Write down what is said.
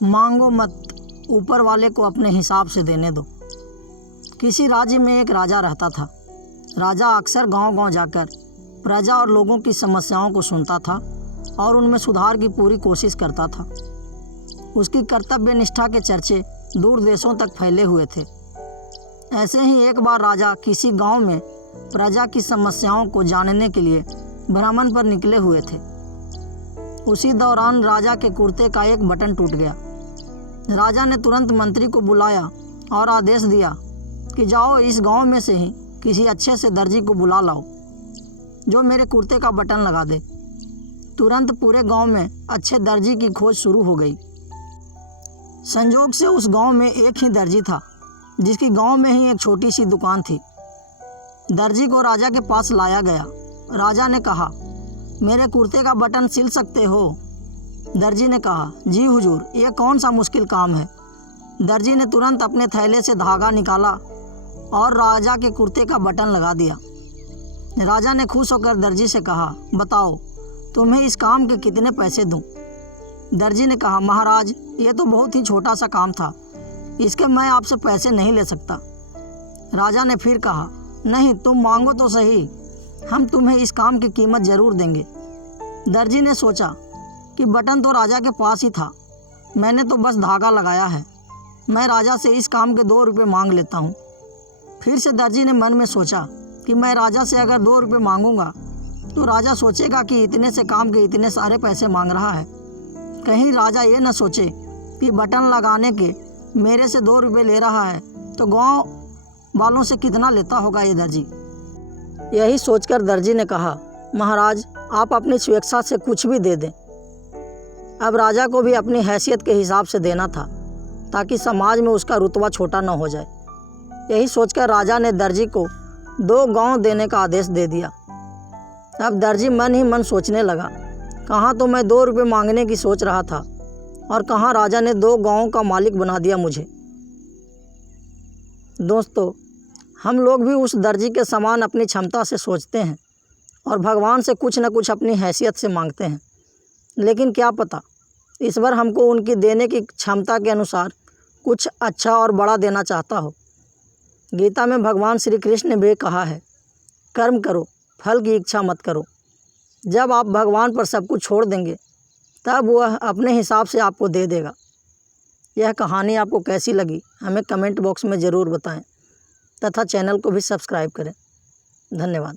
मांगो मत, ऊपर वाले को अपने हिसाब से देने दो। किसी राज्य में एक राजा रहता था। राजा अक्सर गांव-गांव जाकर प्रजा और लोगों की समस्याओं को सुनता था और उनमें सुधार की पूरी कोशिश करता था। उसकी कर्तव्य निष्ठा के चर्चे दूर देशों तक फैले हुए थे। ऐसे ही एक बार राजा किसी गांव में प्रजा की समस्याओं को जानने के लिए भ्रमण पर निकले हुए थे। उसी दौरान राजा के कुर्ते का एक बटन टूट गया। राजा ने तुरंत मंत्री को बुलाया और आदेश दिया कि जाओ इस गांव में से ही किसी अच्छे से दर्जी को बुला लाओ जो मेरे कुर्ते का बटन लगा दे। तुरंत पूरे गांव में अच्छे दर्जी की खोज शुरू हो गई। संजोग से उस गांव में एक ही दर्जी था जिसकी गांव में ही एक छोटी सी दुकान थी। दर्जी को राजा के पास लाया गया। राजा ने कहा, मेरे कुर्ते का बटन सिल सकते हो? दर्जी ने कहा, जी हुजूर, ये कौन सा मुश्किल काम है। दर्जी ने तुरंत अपने थैले से धागा निकाला और राजा के कुर्ते का बटन लगा दिया। राजा ने खुश होकर दर्जी से कहा, बताओ तुम्हें इस काम के कितने पैसे दूं? दर्जी ने कहा, महाराज ये तो बहुत ही छोटा सा काम था, इसके मैं आपसे पैसे नहीं ले सकता। राजा ने फिर कहा, नहीं तुम मांगो तो सही, हम तुम्हें इस काम की कीमत ज़रूर देंगे। दर्जी ने सोचा कि बटन तो राजा के पास ही था, मैंने तो बस धागा लगाया है, मैं राजा से इस काम के 2 रुपये मांग लेता हूँ। फिर से दर्जी ने मन में सोचा कि मैं राजा से अगर 2 रुपये मांगूंगा तो राजा सोचेगा कि इतने से काम के इतने सारे पैसे मांग रहा है। कहीं राजा ये न सोचे कि बटन लगाने के मेरे से 2 रुपये ले रहा है तो गांव वालों से कितना लेता होगा ये दर्जी। यही सोचकर दर्जी ने कहा, महाराज आप अपनी स्वेच्छा से कुछ भी दे दें। अब राजा को भी अपनी हैसियत के हिसाब से देना था ताकि समाज में उसका रुतबा छोटा न हो जाए। यही सोचकर राजा ने दर्जी को 2 गांव देने का आदेश दे दिया। अब दर्जी मन ही मन सोचने लगा, कहाँ तो मैं 2 रुपये मांगने की सोच रहा था और कहाँ राजा ने 2 गांवों का मालिक बना दिया मुझे। दोस्तों, हम लोग भी उस दर्जी के समान अपनी क्षमता से सोचते हैं और भगवान से कुछ न कुछ अपनी हैसियत से मांगते हैं, लेकिन क्या पता इस बार हमको उनकी देने की क्षमता के अनुसार कुछ अच्छा और बड़ा देना चाहता हो। गीता में भगवान श्री कृष्ण ने भी कहा है, कर्म करो, फल की इच्छा मत करो। जब आप भगवान पर सब कुछ छोड़ देंगे तब वह अपने हिसाब से आपको दे देगा। यह कहानी आपको कैसी लगी हमें कमेंट बॉक्स में ज़रूर बताएं तथा चैनल को भी सब्सक्राइब करें। धन्यवाद।